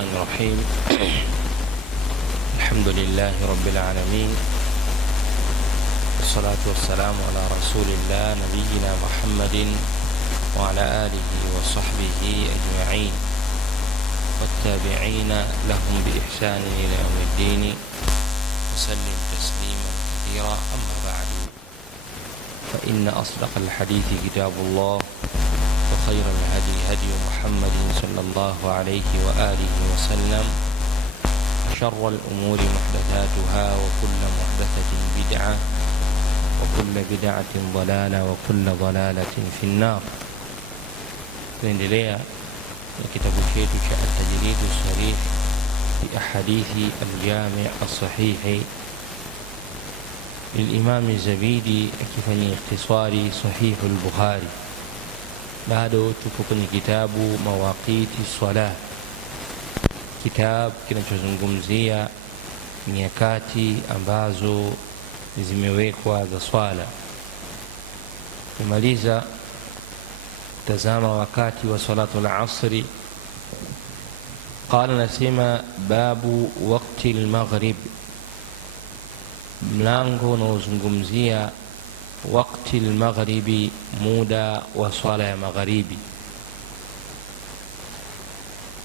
الرحيم. الحمد لله رب العالمين، والصلاة والسلام على رسول الله نبينا محمد وعلى آله وصحبه أجمعين والتابعين لهم بإحسان إلى يوم الدين وسلم تسليما كثيرا. أما بعد، فإن أصدق الحديث كتاب الله، وخير الهدي هدي محمد صلى الله عليه وآله وسلم، شر الأمور محدثاتها، وكل محدثة بدعة، وكل بدعة ضلالة، وكل ضلالة في النار. tunaendelea na kitabu chetu cha At-Tajrid as-Sarih fi ahadithi al-Jami' as-Sahih للإمام الزبيدي akifanya ikhtisari Sahih al-Bukhari. Bado tuko kwenye kitabu Mawaqiti Salah, kitabu kinachozungumzia nyakati ambazo zimewekwa za swala. Tumaliza tazama wakati wa salatu al-asri. Qala, nasema babu waqti al-maghrib, mlango unaozungumzia wakati al-maghribi, muda wa swala ya magharibi.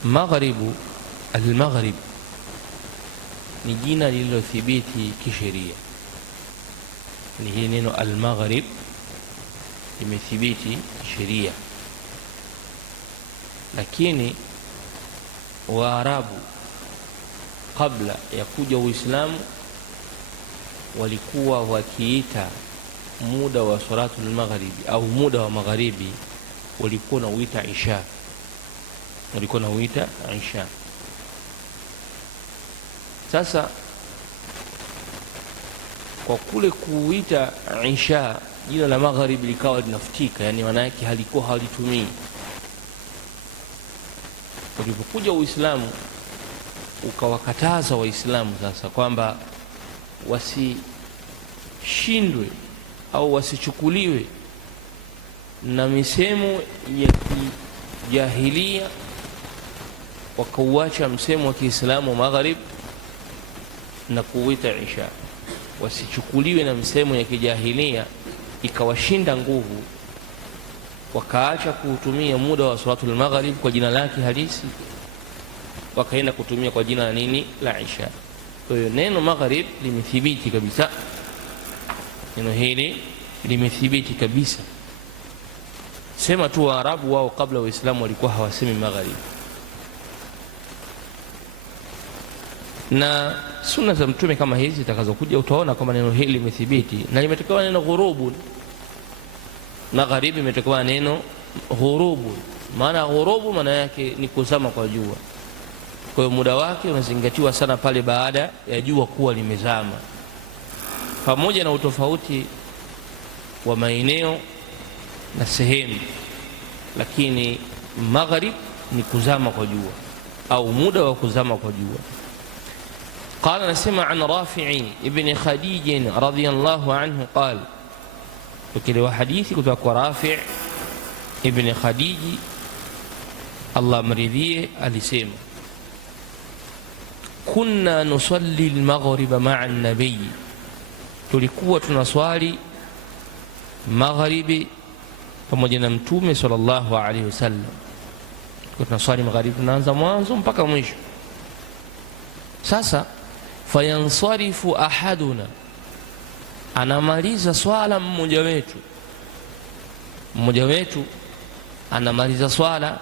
Maghribu, al-maghrib ni jina lililothibiti kisheria. Ni hili neno al-maghrib limethibiti kisheria, lakini Waarabu kabla ya kuja Uislamu walikuwa wakiita muda wa salatu al-maghribi au muda wa magharibi walikuwa na uita isha, isha. Sasa kwa kule kuita isha, jina la magharibi likawa linafutika, yani maana yake halikuwa halitumii. Ulipokuja Uislamu ukawakataza Waislamu sasa kwamba wasishindwe au wasichukuliwe na misemo ya kijahilia, wakauacha msemo wa Kiislamu wa maghrib na kuita isha. Wasichukuliwe na misemo ya kijahilia ikawashinda nguvu, wakaacha kutumia muda wa salatul maghrib kwa jina lake halisi, wakaenda kutumia kwa jina la nini, la isha. Kwa hiyo neno maghrib limethibiti kabisa, neno hili limethibiti kabisa. Sema tu Waarabu wao kabla Waislamu walikuwa hawasemi maghrib. Na sunna za mtume kama hizi zitakazokuja utaona kwamba neno hili limethibiti, na limetokana neno ghurubu. Magharibi imetokana neno ghurubu. Maana ghurubu maana yake ni kuzama kwa jua. Kwa hiyo muda wake unazingatiwa sana pale baada ya jua kuwa limezama. Pamoja na utofauti wa maeneo na sehemu, lakini maghrib ni kuzama kwa jua au muda wa kuzama kwa jua. Qala, nasema an Rafi' ibn Khadij radhiyallahu anhu qala, tukilewa hadithi kutoka kwa Rafi' ibn Khadij, Allah mridhie, alisema kunna nusalli al-maghriba ma'a an-nabiy, tulikuwa tunaswali magharibi pamoja na mtume sallallahu alaihi wasallam. Tulikuwa tunaswali magharibi, tunaanza mwanzo mpaka mwisho. Sasa fayansarifu ahaduna, anamaliza swala mmoja wetu anamaliza swala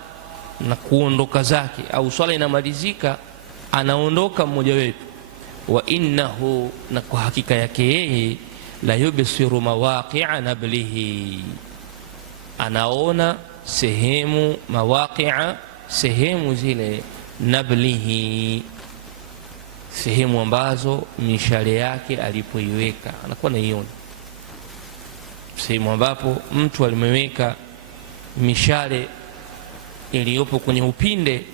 na kuondoka zake, au swala inamalizika anaondoka mmoja wetu. Wa innahu, na kwa hakika yake yeye, la yubsiru mawaqi'a nablihi, anaona sehemu mawaqi'a, sehemu zile, nablihi, sehemu ambazo mishale yake alipoiweka anakuwa naiona. Sehemu ambapo mtu alimeweka mishale iliyopo kwenye upinde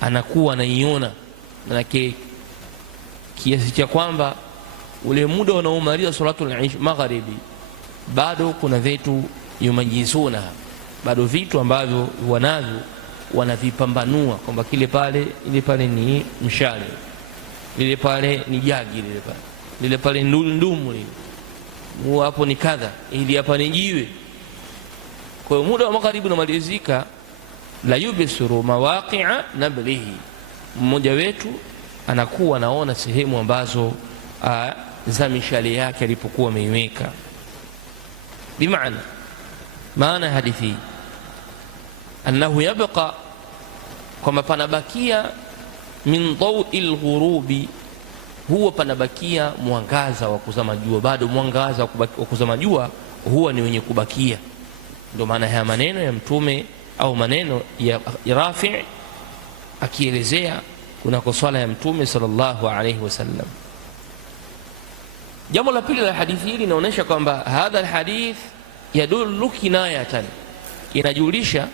anakuwa anaiona, manake kiasi cha kwamba ule muda unaomaliza salatul magharibi bado kuna vitu yumajizuna, bado vitu ambavyo wanavyo wanavipambanua kwamba kile pale, ile pale ni mshale, lile pale ni jagi, lile pale ndumu, lile hapo ni kadha, ili hapa ni jiwe. Kwa hiyo muda wa magharibi unamalizika, la yubsiru mawaqi'a nablihi, mmoja wetu anakuwa anaona sehemu ambazo za mishale yake alipokuwa ameiweka. Maana hadithi annahu yabqa, kwamba panabakia min daw'il ghurubi, huwa panabakia mwangaza wa kuzama jua, bado mwangaza wa kuzama jua huwa ni wenye kubakia. Ndio maana haya maneno ya Mtume au maneno ya Rafi' akielezea kunako swala ya Mtume sallallahu alayhi wasallam. Jambo la pili la hadithi hili linaonyesha kwamba hadha alhadith yadullu kinayatan, inajulisha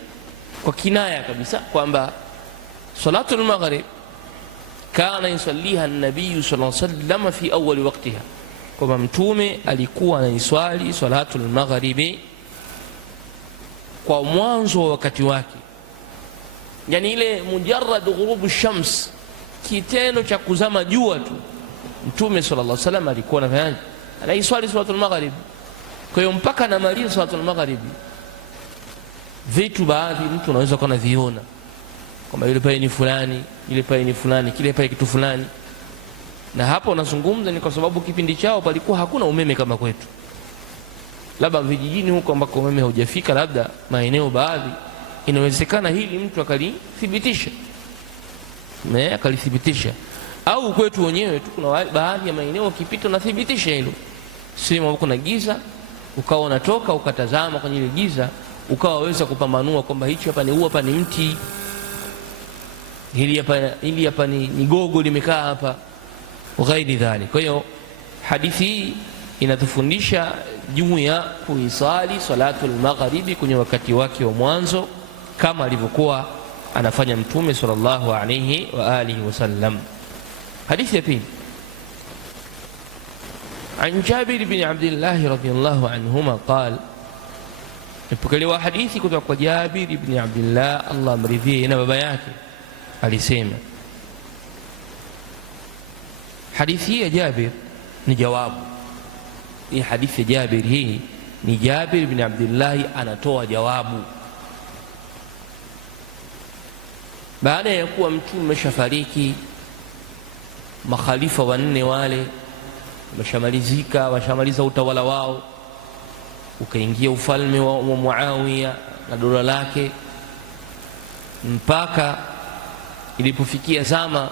kwa kinaya kabisa kwamba salatul maghrib kana yusalliha an-nabiy sallallahu alayhi wasallam fi awwal waqtiha, kwamba Mtume alikuwa anaiswali salatul maghribi kwa mwanzo wa wakati wake. Yani ile mujarrad ghurubu shams, kitendo cha kuzama jua tu, Mtume sallallahu alaihi wasallam alikuwa anafanyaje? Anaiswali salatul maghrib. Kwa hiyo mpaka anamaliza salatul maghrib, vitu baadhi mtu anaweza kuwa anaviona kwamba yule pale ni fulani, yule pale ni fulani, kile pale kitu fulani. Na hapo nazungumza ni kwa sababu kipindi chao palikuwa hakuna umeme kama kwetu, labda vijijini huko ambako umeme haujafika, labda maeneo baadhi inawezekana hili mtu akalithibitisha, au kwetu wenyewe tu kuna baadhi ya maeneo ukipita unathibitisha hilo. Sema huko na giza, ukawa unatoka ukatazama kwenye ile giza, ukawa waweza kupambanua kwamba hichi hapa ni ua, hapa ni mti, hili hapa ni gogo limekaa hapa, ghairi dhalik. Kwa hiyo hadithi hii inatufundisha juu ya kuisali salatul magharibi kwenye wakati wake wa mwanzo kama alivyokuwa anafanya Mtume sallallahu alayhi wa alihi wasallam. Hadithi ya pili, an Jabir bin Abdullah radhiyallahu anhuma qala, ipokelewa hadithi kutoka kwa Jabir ibn Abdullah, Allah amridhie na baba yake, alisema. Hadithi hii ya Jabir ni jawabu. Hii hadithi ya Jabir hii ni Jabir ibn Abdullah anatoa jawabu baada ya kuwa Mtume ameshafariki, makhalifa wanne wale washamaliza utawala wao, ukaingia ufalme wa Muawiya na dola lake, mpaka ilipofikia zama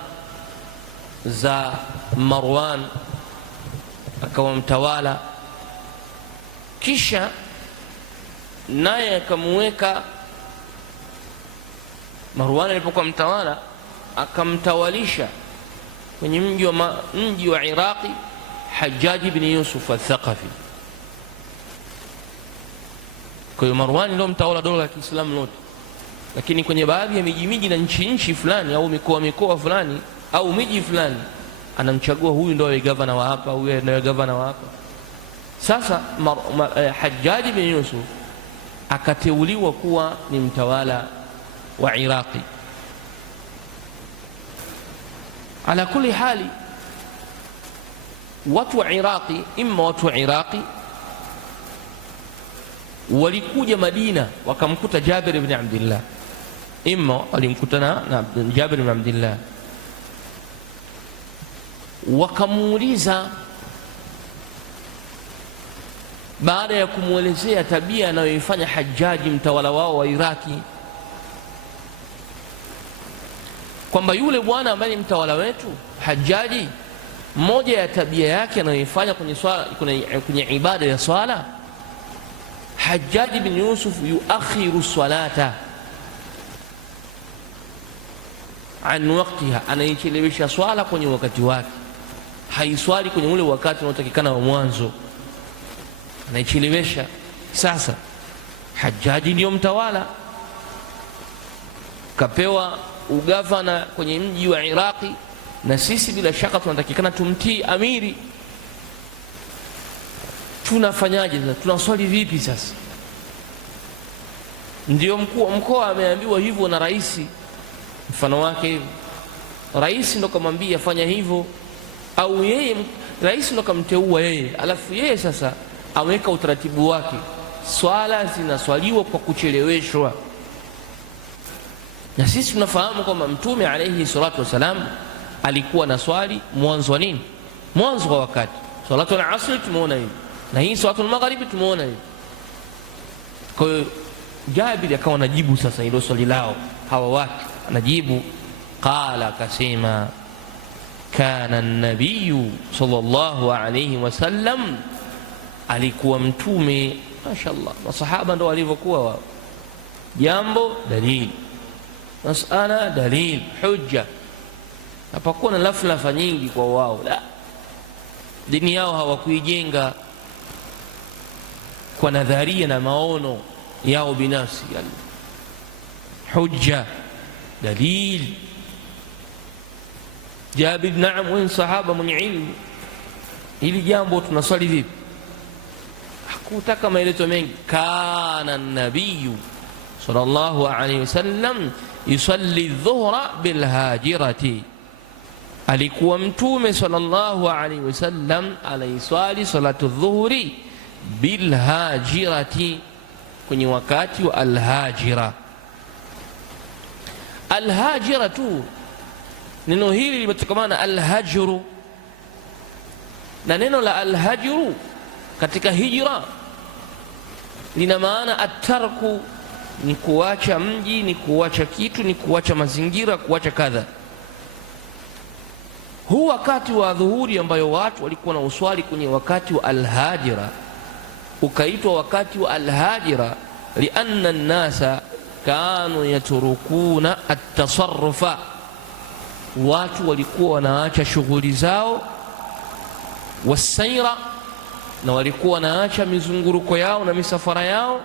za Marwan akawa mtawala, kisha naye akamweka Marwan. Alipokuwa mtawala akamtawalisha kwenye mji wa Iraqi Hajjaj ibn Yusuf al-Thaqafi. Kwa hiyo Marwan ndio mtawala dola la Kiislamu lote, lakini kwenye baadhi ya miji na nchi fulani au mikoa fulani au miji fulani anamchagua huyu ndio awe gavana wa hapa, huyu ndio gavana wa hapa. Sasa Hajjaj ibn Yusuf akateuliwa kuwa ni mtawala wa Iraqi. Ala kulli hali, watu wa Iraqi, imma watu wa Iraqi walikuja Madina wakamkuta Jabir ibn Abdullah, imma walimkutana na Jabir ibn Abdullah wakamuuliza, baada ya kumwelezea tabia anayoifanya Hajjaji mtawala wao wa Iraki, kwamba yule bwana ambaye ni mtawala wetu Hajjaji, moja ya tabia yake anayoifanya kwenye swala, kwenye ibada ya swala, Hajjaji bin Yusuf yuakhiru salata an waqtiha, anaichelewesha swala kwenye wakati wake, haiswali kwenye ule wakati unaotakikana wa mwanzo, anaichelewesha. Sasa Hajjaji ndio mtawala, kapewa ugavana kwenye mji wa Iraqi, na sisi bila shaka tunatakikana tumtii amiri. Tunafanyaje sasa? Tunaswali vipi sasa? Ndio mkuu wa mkoa ameambiwa hivyo na rais, mfano wake hivyo, rais ndo kamwambia fanya hivyo, au yeye rais ndo kamteua yeye, alafu yeye sasa ameweka utaratibu wake, swala zinaswaliwa kwa kucheleweshwa. Na sisi tunafahamu kwamba Mtume alayhi salatu wasalam alikuwa na swali mwanzo wa nini, mwanzo wa wakati. Salatu al-asr tumeona hivi, na hii salatu al-maghribi tumeona hivi. Kwa hiyo Jabir akawa anajibu sasa hilo swali lao hawa watu, anajibu qala, akasema kana an-nabiy sallallahu alayhi wasallam, alikuwa Mtume, mashaallah, masahaba ndo walivyokuwa wao, jambo dalili, masala dalil, hujja. Hapakuwa na laflafa nyingi kwa wao, la, dini yao hawakuijenga kwa nadharia na maono yao binafsi, yani hujja, dalil. Jabir, naam, wewe sahaba mwenye ilmu, hili jambo tunaswali vipi? Hakutaka maelezo mengi. Kana nabiyu sallallahu alayhi wasallam yusalli dhuhra bilhajirati, alikuwa Mtume sallallahu alayhi wasallam anaiswali salatu dhuhuri bilhajirati, kwenye wakati wa alhajira. Alhajira tu neno hili limetokamana alhajru, na neno la alhajru katika hijra lina maana atarku, ni kuacha mji, ni kuacha kitu, ni kuacha mazingira, kuacha kadha. Huu wakati wa dhuhuri ambayo watu walikuwa na uswali kwenye wakati wa alhajira ukaitwa wakati wa alhajira lianna nnasa kanu yaturukuna atasarrufa, watu walikuwa wanaacha shughuli zao, wasaira, na walikuwa wanaacha mizunguruko yao na misafara yao,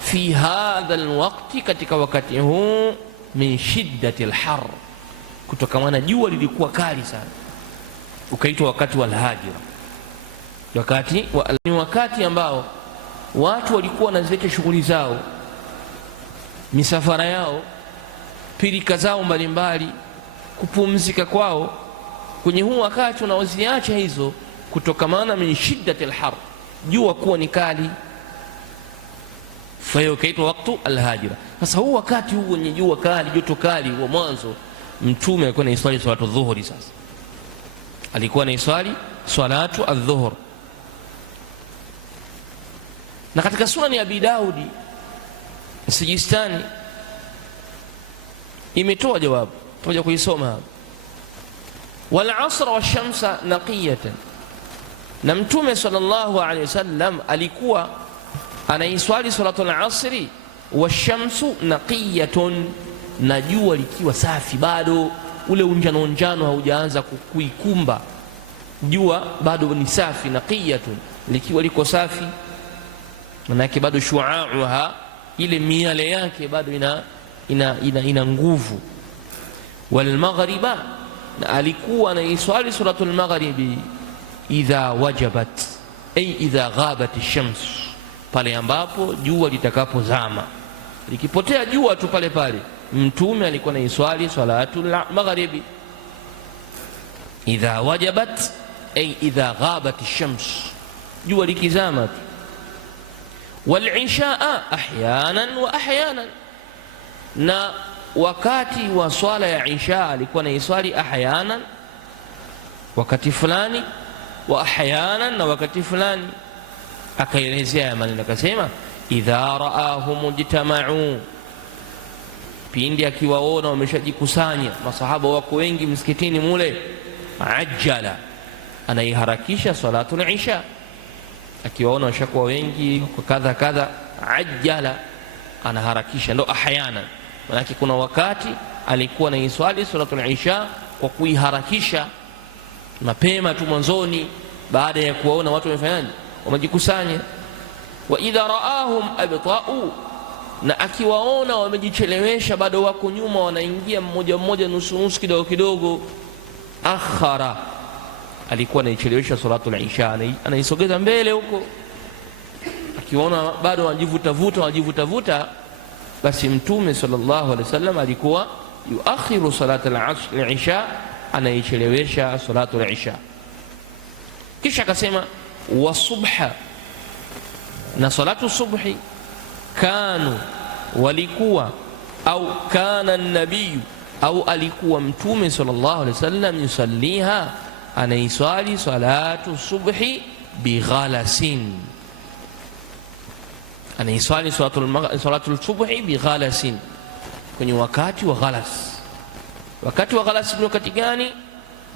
fi hadha alwaqti, katika wakati huu, min shiddati alhar, kutokamana jua lilikuwa kali sana, ukaitwa wakati wa alhajira. Ni wakati ambao watu walikuwa wanaziacha shughuli zao, misafara yao, pilika zao mbalimbali, kupumzika kwao, kwenye huu wakati unaoziacha hizo kutokamana min shiddati alhar, jua kuwa ni kali, kwa hiyo kaitwa wakati alhajira. Sasa huu wakati huu wenye jua kali, joto kali wa mwanzo, Mtume alikuwa anaiswali salatu dhuhuri. Sasa alikuwa anaiswali salatu adh-dhuhur, na katika sunani ya Abi Daudi Sijistani imetoa jawabu, tutakuja kuisoma hapa. Wal asra wash-shamsa naqiyatan, na Mtume sallallahu alayhi wasallam alikuwa anaiswali salatu al-asri wash-shamsu naqiyatun, na jua likiwa safi, bado ule unjano unjano haujaanza kuikumba jua, bado ni safi. Naqiyatun, likiwa liko safi, manake bado shu'a'uha, ile miale yake bado ina nguvu. Wal maghriba, na alikuwa anaiswali suratul maghribi idha wajabat, ay idha ghabat ash-shams, pale ambapo jua litakapozama, likipotea jua tu pale pale, Mtume alikuwa anaiswali salatul maghribi idha wajabat, ay idha ghabat ash-shams, jua likizama tu. Wal ishaa ahyanan wa ahyanan, na wakati wa swala ya isha alikuwa anaiswali ahyanan, wakati fulani, wa ahyanan, na wakati fulani. Akaelezea ya maneno akasema, idha raahum mujtama'u, pindi akiwaona wameshajikusanya, masahaba wako wengi msikitini mule, ajjala, anaiharakisha salatul isha. Akiwaona washakuwa wengi kwa kadha kadha, ajjala, anaharakisha, ndo ahyanan. Manake kuna wakati alikuwa anaiswali salatul isha kwa kuiharakisha mapema tu mwanzoni, baada ya kuwaona watu wamefanyaje, wamejikusanya. Wa idha raahum abta'u, na akiwaona wamejichelewesha, bado wako nyuma, wanaingia mmoja mmoja, nusu nusu, kidogo kidogo, akhara, alikuwa anaichelewesha salatul isha, anaisogeza mbele huko, Ukiona bado wanajivuta, basi Mtume sallallahu alaihi wasallam alikuwa yuakhiru salat al-isha, anaichelewesha salatu al-isha. Kisha akasema wasubha, na salatu subhi, kanu, walikuwa, au kana nabiyu, au alikuwa Mtume sallallahu alaihi wasallam yusalliha, anaiswali salatu subhi bighalasin, anaiswali salatu subhi bighalasin, kwenye wakati wa ghalas. Wakati wa ghalas ni wakati gani?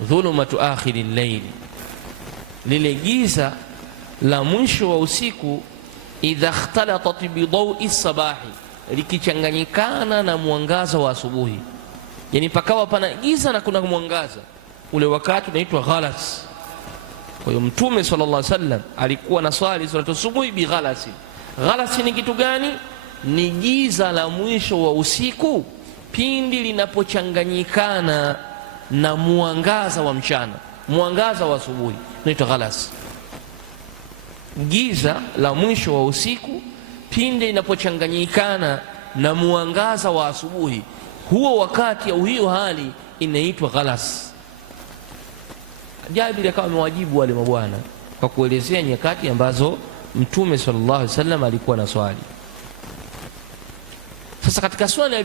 Dhulumatu akhiri al-layl, lile giza la mwisho wa usiku. Idha ikhtalatat bi dawi sabahi, likichanganyikana na mwangaza wa asubuhi, yani pakawa pana giza na kuna mwangaza, ule wakati unaitwa ghalas. Kwa hiyo Mtume sallallahu alaihi wasallam alikuwa na swali salatu subuhi bi ghalasi. Ghalasi ni kitu gani? Ni giza la mwisho wa usiku pindi linapochanganyikana na mwangaza wa mchana, mwangaza wa asubuhi, unaitwa ghalasi. Giza la mwisho wa usiku pindi linapochanganyikana na mwangaza wa asubuhi, huo wakati au hiyo hali inaitwa ghalas. Jabir akawa amewajibu wale mabwana kwa kuelezea nyakati ambazo Mtume sallallahu alaihi wasallam alikuwa na swali. Sasa katika Sunan ya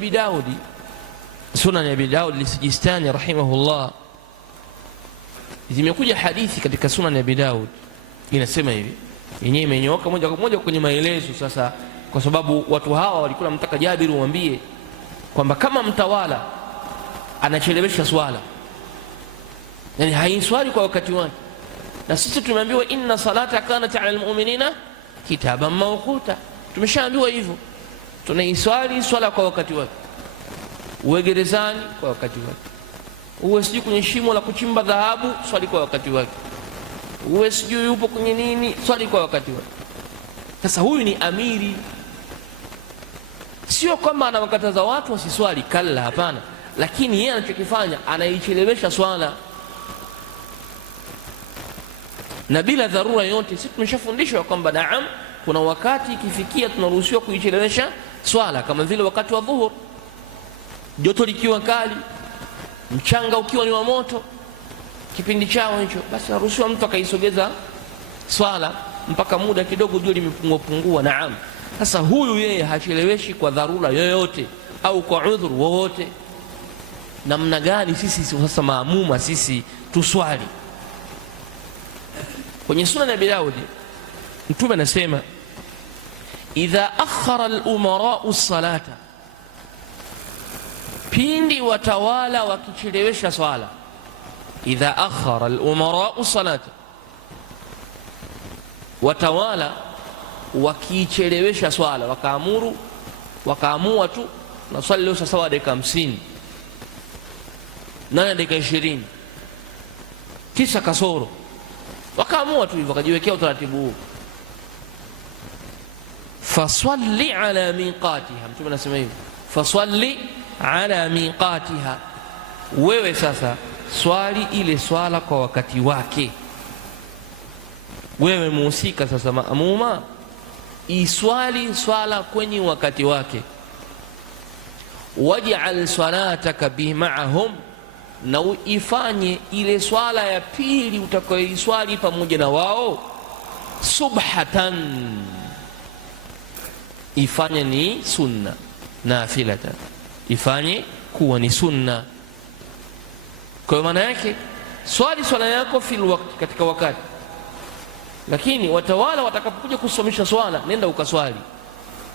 Abi Daud Lisijistani rahimahullah, zimekuja hadithi katika Sunan ya Abi Daud inasema hivi, yenyewe imenyooka moja kwa moja kwenye maelezo. Sasa kwa sababu watu hawa walikuwa wanamtaka Jabir waambie kwamba kama mtawala anachelewesha swala, yani haiswali kwa wakati wake, na sisi tumeambiwa inna salata kanat ala almu'minina kitaban mawquta, tumeshaambiwa hivyo, tunaiswali swala kwa wakati wake. Uwe gerezani kwa wakati wake, uwe sijui kwenye shimo la kuchimba dhahabu, swali kwa wakati wake, uwe sijui yupo kwenye nini, swali kwa wakati wake. Sasa huyu ni amiri, sio kwamba anawakataza watu wasiswali, kalla, hapana, lakini yeye anachokifanya anaichelewesha swala, na bila dharura yote. Sisi tumeshafundishwa kwamba naam, kuna wakati ikifikia tunaruhusiwa kuichelewesha swala, kama vile wakati wa dhuhur, joto likiwa kali, mchanga ukiwa ni wa moto, kipindi chao hicho, basi haruhusiwa mtu akaisogeza swala mpaka muda kidogo jua limepungua. Naam. Sasa huyu yeye hacheleweshi kwa dharura yoyote au kwa udhuru wowote. Namna gani sisi sasa maamuma sisi tuswali? Kwenye Sunan Abi Daud Mtume anasema idha akhara al-umara'u as-salata, pindi watawala wakichelewesha swala. Idha akhara al-umara'u as-salata, watawala wakichelewesha swala, wakaamua tu na swali leo sasa dakika 50 na dakika 20 kisa kasoro, wakaamua tu hivyo, wakajiwekea utaratibu huu. Fasalli ala miqatiha, Mtume anasema hivyo, fasalli ala miqatiha, wewe sasa swali ile swala kwa wakati wake. Wewe muhusika sasa maamuma, iswali swala kwenye wakati wake. Waj'al salataka bima'ahum, na uifanye ile swala ya pili utakayoiswali pamoja na wao subhatan, ifanye ni sunna, nafilatan, ifanye kuwa ni sunna. Kwa maana yake swala yako fil waqti, katika wakati, lakini watawala watakapokuja kusomesha swala, nenda ukaswali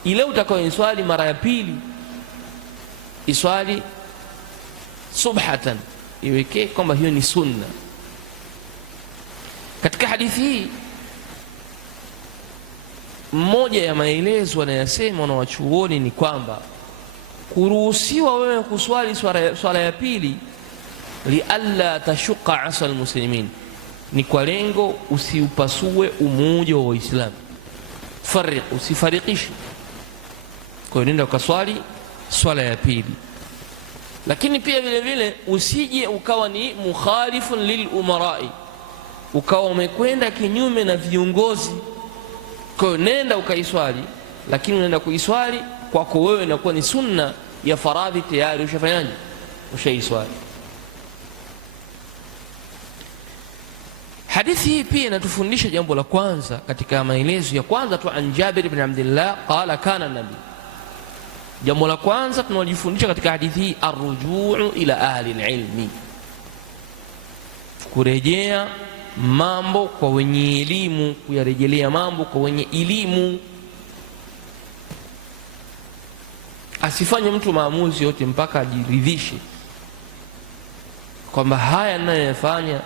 ile utakayoiswali mara ya pili, iswali subhatan, iweke kwamba hiyo ni sunna. Katika hadithi hii mmoja ya maelezo anayasema na wachuoni ni kwamba kuruhusiwa wewe kuswali swala ya pili lialla tashuqa asa almuslimin, ni kwa lengo usiupasue umoja wa Waislamu, usifarikishe. Kwa hiyo nenda ukaswali swala ya pili, lakini pia vile vile usije ukawa ni mukhalifun lil umarai, ukawa umekwenda kinyume na viongozi Kwa hiyo nenda ukaiswali, lakini unaenda kuiswali kwako wewe inakuwa ni sunna ya faradhi, tayari ushafanyaje, ushaiswali. Hadithi hii pia inatufundisha jambo la kwanza katika maelezo ya kwanza tu, an Jabir ibn Abdullah qala kana nabi. Jambo la kwanza tunalojifundisha katika hadithi hii, arrujuu ila ahli alilmi, kurejea mambo kwa wenye elimu, kuyarejelea mambo kwa wenye elimu. Asifanye mtu maamuzi yote mpaka ajiridhishe kwamba haya ninayoyafanya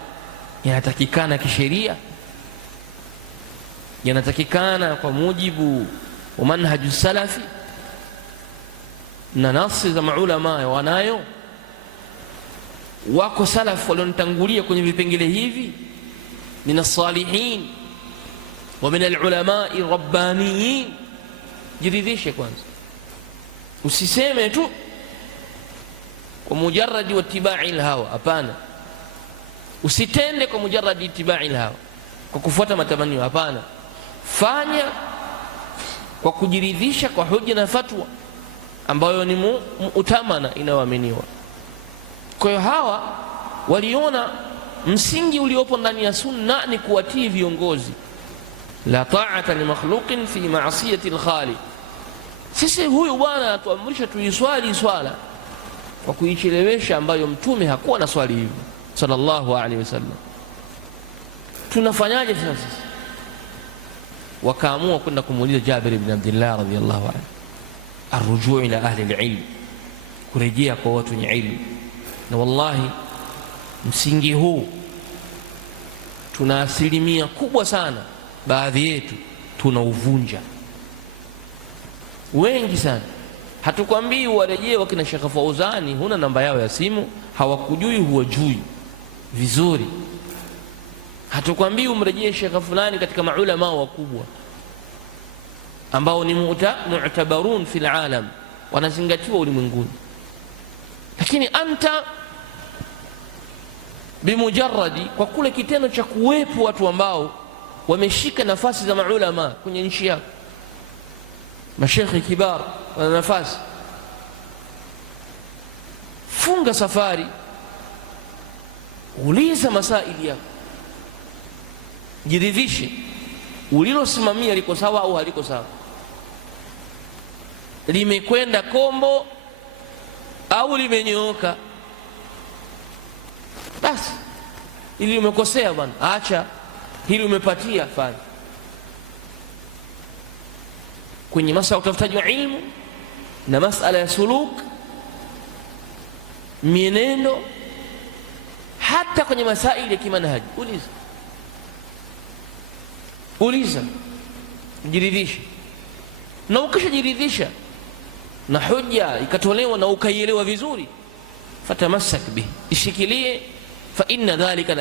yanatakikana kisheria, yanatakikana kwa mujibu wa manhaju salafi na nasi za maulama wanayo. Wako salafu walionitangulia kwenye vipengele hivi, min as-salihin wa min al-ulamai rabbaniyin. Jiridhishe kwanza, usiseme tu kwa mujarradi wa tibai al-hawa. Hapana, usitende kwa mujarradi itibai al-hawa, kwa kufuata matamanio. Hapana, fanya kwa kujiridhisha kwa hoja na fatwa ambayo ni mu'tamana, inayoaminiwa. Kwa hiyo hawa waliona msingi uliopo ndani ya sunna ni kuwatii viongozi, la ta'ata li makhluqin fi ma'siyati al-khaliq. Sisi huyu bwana atuamrisha tuiswali swala kwa kuichelewesha ambayo mtume hakuwa na swali hivyo sallallahu alaihi wasallam. Tunafanyaje sasa? Wakaamua kwenda kumuuliza Jabir ibn Abdullah radhiyallahu anhu, arrujuu ila ahli alilm, kurejea kwa watu wenye ilmu. Na wallahi msingi huu tuna asilimia kubwa sana, baadhi yetu tunauvunja, wengi sana. Hatukwambii warejee wakina Sheikh Fauzani, huna namba yao ya simu, hawakujui huwajui vizuri. Hatukwambii umrejee Sheikh fulani katika maulama wakubwa ambao ni mu'tabarun fil alam, wanazingatiwa ulimwenguni. Lakini anta bimujarradi, kwa kule kitendo cha kuwepo watu ambao wameshika nafasi za maulama kwenye nchi yako, mashekhi kibar wana nafasi, funga safari, uliza masaili yako, jiridhishe ulilosimamia liko sawa au haliko sawa, limekwenda kombo au limenyooka. Basi ili umekosea bwana, acha. Hili umepatia, fanya. Kwenye masala ya utafutaji wa ilmu na masala ya suluk, mienendo, hata kwenye masaili ya kimanhaji, uliza, jiridhisha. Na ukishajiridhisha na hujja ikatolewa na ukaielewa vizuri, fatamassak bihi, ishikilie. Fa inna dhalika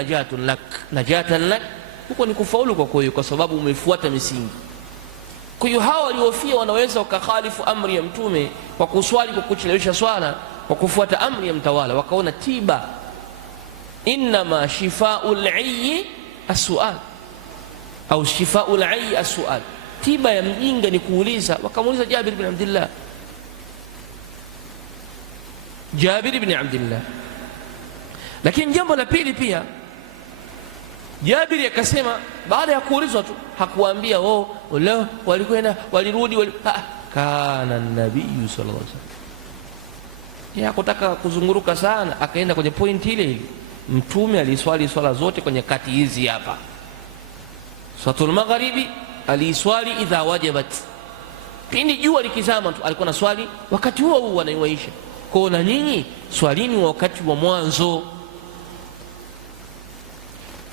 najatan lak, huko ni kufaulu kwa kweli, kwa sababu umefuata misingi. Kwa hiyo hawa waliofia wanaweza wakakhalifu amri ya mtume kwa kuswali, kwa kuchelewesha swala, kwa kufuata amri ya mtawala, wakaona tiba, innama shifaul ayyi as-su'al au shifaul ayyi as-su'al, tiba ya mjinga ni kuuliza. Wakamuuliza Jabir ibn Abdullah, Lakini jambo la pili pia, Jabiri akasema baada ya kuulizwa tu, hakuambia leo walikwenda walirudi kana nabii sallallahu alaihi wasallam. Yeye hakutaka kuzunguruka sana, akaenda kwenye point ile ile. Mtume aliswali swala zote kwenye kati hizi hapa. Salatul magharibi aliswali idha wajabat, pindi jua likizama tu alikuwa na swali wakati huo anaiwaisha. Kwa na nyinyi swalini wakati wa mwanzo,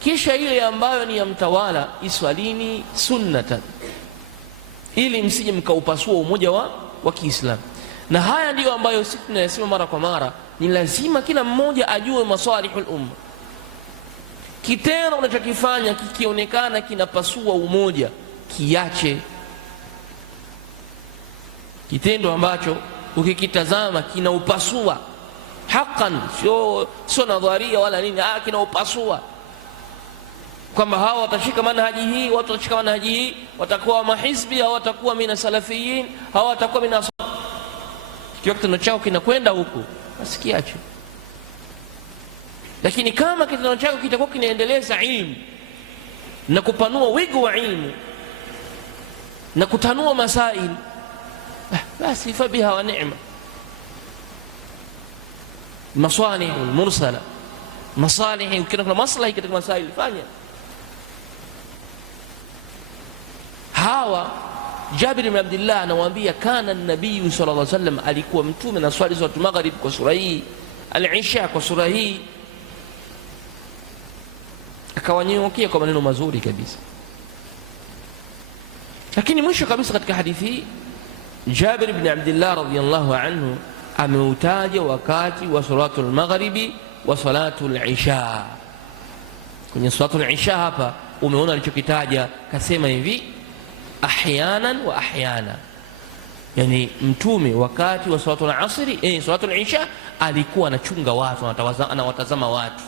kisha ile ambayo ni ya mtawala iswalini sunnatan, ili msije mkaupasua umoja wa Kiislamu. Na haya ndiyo ambayo sisi tunayasema mara kwa mara, ni lazima kila mmoja ajue masalihul umma. Kitendo unachokifanya kikionekana kinapasua umoja, kiache. Kitendo ambacho ukikitazama kinaupasua haqqan, sio nadharia wala nini, kinaupasua, kwamba hawa watashika manhaji hii, watu watashika manhaji hii, watakuwa mahizbi au watakuwa mina salafiyin, hawa watakuwa mina. Kiwa kitendo chao kinakwenda huku, basi kiache. Lakini kama kitendo chako kitakuwa kinaendeleza ilmu na kupanua wigo wa ilmu na kutanua masail, basi fabiha wa ni'ma. Masalih mursala, masalih ukiona kuna maslahi katika masail fanya. Hawa Jabir ibn Abdullah anawaambia kana an-nabii sallallahu alaihi wasallam, alikuwa mtume na swali za maghrib kwa sura hii, al-isha kwa sura hii, akawanyookia kwa maneno mazuri kabisa. Lakini mwisho kabisa katika hadithi hii Jabir ibn Abdullah radhiyallahu anhu ameutaja wakati wa salatul maghribi wa salatul isha. Kwenye salatul isha hapa umeona alichokitaja, kasema hivi ahyanan wa ahyana, yani mtume wakati wa salatul asri salatul isha alikuwa anachunga watu, anawatazama watu,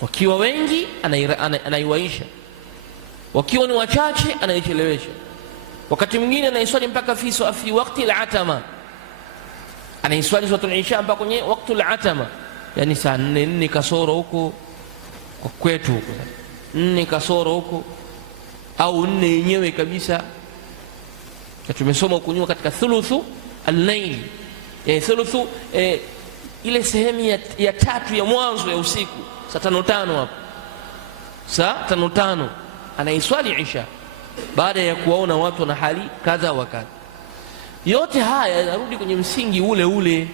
wakiwa wengi anaiwaisha, wakiwa ni wachache anaichelewesha. Wakati mwingine anaiswali mpaka fi waqti al-atama, anaiswali salatul isha mpaka kwenye waqti al-atama, yani saa 4 kasoro huko kwa kwetu huko, 4 kasoro huko au 4 yenyewe kabisa. Tumesoma huko nyuma katika thuluthu al-layl, thuluthu ile sehemu ya tatu ya mwanzo ya usiku, saa 5:05 hapo, saa 5:05 anaiswali isha baada ya kuwaona watu na hali kadha wa kadha. Yote haya yanarudi kwenye msingi ule ule,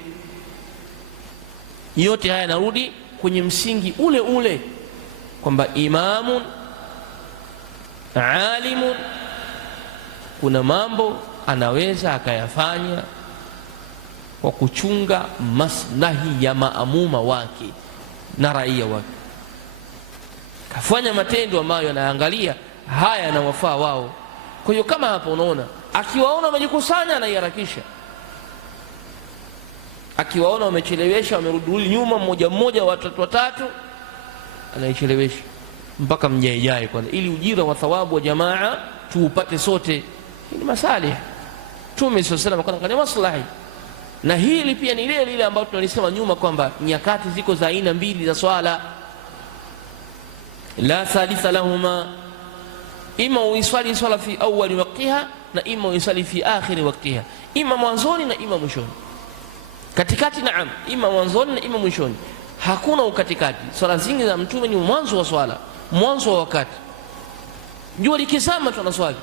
yote haya yanarudi kwenye msingi ule ule, kwamba imamun alimun, kuna mambo anaweza akayafanya kwa kuchunga maslahi ya maamuma wake na raia wake, kafanya matendo ambayo anaangalia haya yanawafaa wao. Kwa hiyo kama hapo unaona, akiwaona wamejikusanya anaiharakisha, akiwaona wamechelewesha, wamerudi nyuma mmoja mmoja, watatu, anaichelewesha mpaka mjaejae kwanza, ili ujira wa thawabu wa jamaa tuupate sote. Hii ni masalih. Mtume sallallahu alaihi wasallam kana maslahi, na hili pia ni lile ambalo tunalisema nyuma kwamba nyakati ziko za aina mbili za swala, la thalitha lahuma, ima uiswali swala fi awwali waqtiha na ima uiswali fi akhiri waqtiha, ima mwanzoni na ima mwishoni. Katikati naam, ima mwanzoni na ima mwishoni, hakuna ukatikati. Swala zingi za mtume ni mwanzo wa swala, mwanzo wa wakati, jua likizama tunaswali,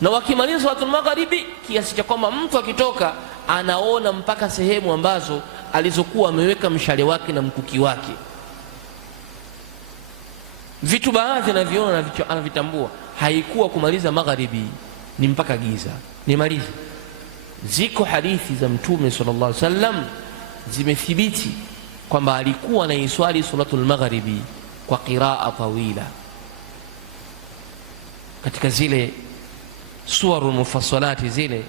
na wakimaliza salatul magharibi kiasi cha kwamba mtu akitoka anaona mpaka sehemu ambazo alizokuwa ameweka mshale wake na mkuki wake. Vitu baadhi anaviona na anavitambua. Haikuwa kumaliza magharibi ni mpaka giza nimalize. Ziko hadithi za mtume sallallahu alaihi wasallam zimethibiti kwamba alikuwa anaiswali salatul magharibi kwa qiraa tawila. Katika zile suwarul mufassalati zile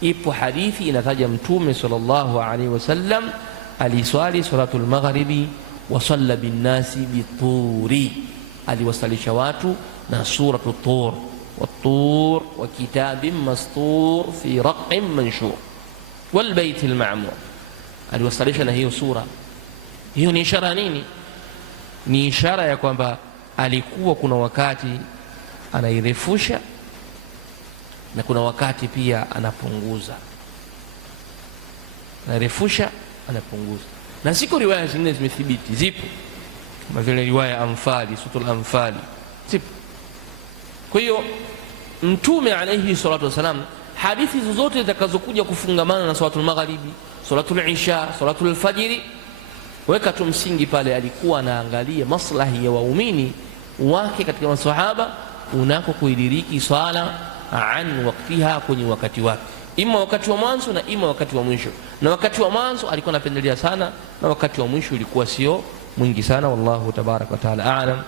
ipo hadithi inataja mtume sallallahu alaihi wasallam aliswali salatul magharibi wa salla bin nasi bituri, aliwasalisha watu na suratu tur, wat-tur wa kitabin mastur fi raq'in manshur wal baytil ma'mur, aliwasalisha na hiyo sura. Hiyo ni ishara nini? Ni ishara ya kwamba alikuwa kuna wakati anairefusha na kuna wakati pia anapunguza, anarefusha anapunguza. Na ziko riwaya zingine zimethibiti, zipo kama vile riwaya Anfali, suratul Anfali zipo. Kwa hiyo mtume alayhi salatu wasalam, hadithi zozote zitakazokuja kufungamana na salatul magharibi, salatul isha, salatul fajiri, weka tu msingi pale, alikuwa anaangalia maslahi ya waumini wake katika maswahaba unako kuidiriki swala an waktiha, kwenye wakati wake, ima wakati wa mwanzo na ima wakati wa mwisho. Na wakati wa mwanzo alikuwa anapendelea sana, na wakati wa mwisho ulikuwa sio mwingi sana. Wallahu tabaraka wa taala a'lam,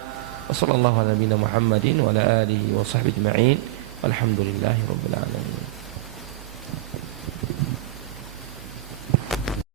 wa sallallahu ala nabina Muhammadin wa ala alihi wa sahbihi ajma'in, walhamdulillahi rabbil alamin.